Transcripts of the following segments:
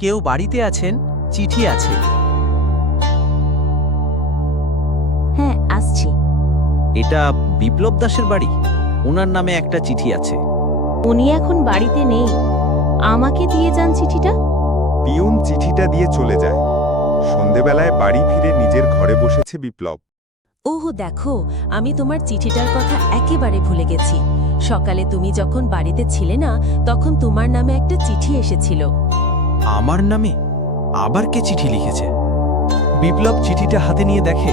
কেউ বাড়িতে আছেন, চিঠি আছে। হ্যাঁ, আসছি। এটা বিপ্লব দাসের বাড়ি? ওনার নামে একটা চিঠি আছে। উনি এখন বাড়িতে নেই। আমাকে দিয়ে যান চিঠিটা। পিয়ন চিঠিটা দিয়ে চলে যায়। সন্ধেবেলায় বাড়ি ফিরে নিজের ঘরে বসেছে বিপ্লব। ওহো, দেখো, আমি তোমার চিঠিটার কথা একেবারে ভুলে গেছি। সকালে তুমি যখন বাড়িতে ছিলে না, তখন তোমার নামে একটা চিঠি এসেছিল। আমার নামে? আবার কে চিঠি লিখেছে? বিপ্লব চিঠিটা হাতে নিয়ে দেখে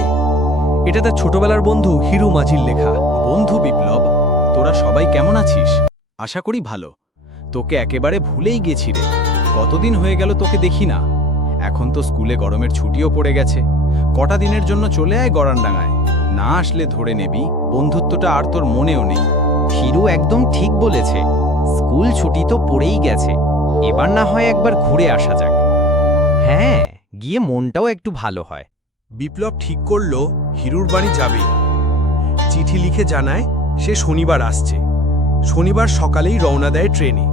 এটা তার ছোটবেলার বন্ধু হিরু মাঝির লেখা। বন্ধু বিপ্লব, তোরা সবাই কেমন আছিস? আশা করি ভালো। তোকে একেবারে ভুলেই গেছি রে। কতদিন হয়ে গেল তোকে দেখি না। এখন তো স্কুলে গরমের ছুটিও পড়ে গেছে। কটা দিনের জন্য চলে আয় গরানডাঙ্গায়। না আসলে ধরে নেবি বন্ধুত্বটা আর তোর মনেও নেই। হিরু একদম ঠিক বলেছে। স্কুল ছুটি তো পড়েই গেছে, এবার না হয় একবার ঘুরে আসা যাক। হ্যাঁ, গিয়ে মনটাও একটু ভালো হয়। বিপ্লব ঠিক করল হিরুর বাড়ি যাবেই। চিঠি লিখে জানায় সে শনিবার আসছে। শনিবার সকালেই রওনা দেয় ট্রেনে।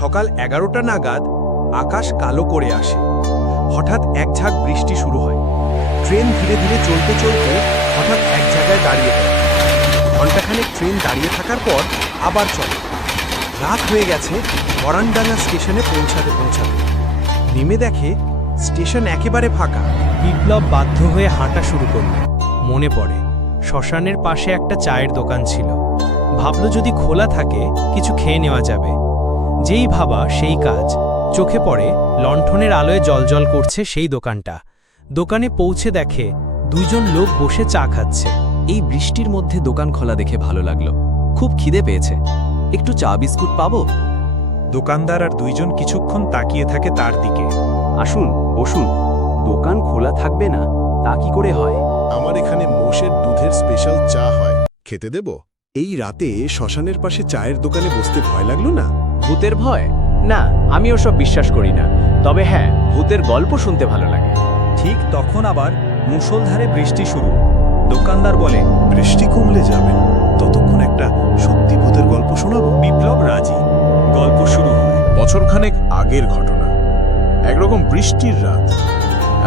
সকাল 11টা নাগাদ আকাশ কালো করে আসে। হঠাৎ এক ঝাঁক বৃষ্টি শুরু হয়। ট্রেন ধীরে ধীরে চলতে চলতে হঠাৎ এক জায়গায় দাঁড়িয়ে পড়ে। ঘণ্টাখানেক ট্রেন দাঁড়িয়ে থাকার পর আবার চলে। রাত হয়ে গেছে। গরানডাঙ্গা স্টেশনে পৌঁছাতে নেমে দেখে স্টেশন একেবারে ফাঁকা। বিপ্লব বাধ্য হয়ে হাঁটা শুরু করল। মনে পড়ে শ্মশানের পাশে একটা চায়ের দোকান ছিল। ভাবল যদি খোলা থাকে কিছু খেয়ে নেওয়া যাবে। যেই ভাবা সেই কাজ। চোখে পড়ে লণ্ঠনের আলোয় জ্বলজ্বল করছে সেই দোকানটা। দোকানে পৌঁছে দেখে দুইজন লোক বসে চা খাচ্ছে। এই বৃষ্টির মধ্যে দোকান খোলা দেখে ভালো লাগলো। খুব খিদে পেয়েছে, একটু চা বিস্কুট পাবো? দোকানদার আর দুইজন কিছুক্ষণ তাকিয়ে থাকে তার দিকে। আসুন, বসুন। দোকান খোলা থাকবে না তা কি করে হয়? আমার এখানে মোষের দুধের স্পেশাল চা হয়, খেতে দেব? এই রাতে শ্মশানের পাশে চায়ের দোকানে বসতে ভয় লাগলো না? ভূতের ভয়? না, আমি ওসব বিশ্বাস করি না। তবে হ্যাঁ, ভূতের গল্প শুনতে ভালো লাগে। ঠিক তখন আবার মুষলধারে বৃষ্টি শুরু। দোকানদার বলে, বৃষ্টি কমলে যাবেন, ততক্ষণ একটা সত্যি ভূতের গল্প শোনাবো। বিপ্লব রাজি। গল্প শুরু হয়। বছরখানেক আগের ঘটনা। একরকম বৃষ্টির রাত।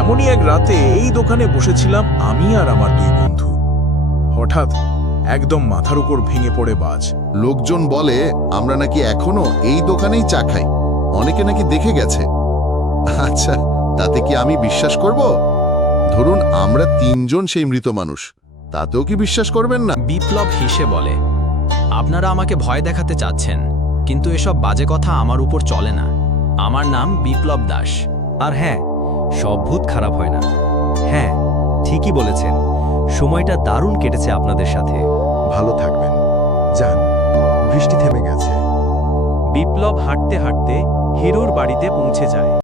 এমনই এক রাতে এই দোকানে বসেছিলাম আমি আর আমার দুই বন্ধু। হঠাৎ একদম মাথার উপর ভেঙে পড়ে বাজ। লোকজন বলে আমরা নাকি এখনো এই দোকানেই চা খাই, অনেকে নাকি দেখে গেছে। আচ্ছা, তাতে কি আমি বিশ্বাস করব? ধরুন আমরা তিনজন সেই মৃত মানুষ, তাতেও কি বিশ্বাস করবেন না? বিপ্লব হেসে বলে, আপনারা আমাকে ভয় দেখাতে চাচ্ছেন, কিন্তু এসব বাজে কথা আমার উপর চলে না। আমার নাম বিপ্লব দাস। আর হ্যাঁ, সব ভূত খারাপ হয় না। হ্যাঁ, ঠিকই বলেছেন। সময়টা দারুণ কেটেছে আপনাদের সাথে। ভালো থাকবেন। যান, বৃষ্টি থেমে গেছে। বিপ্লব হাঁটতে হাঁটতে হিরুর বাড়িতে পৌঁছে যায়।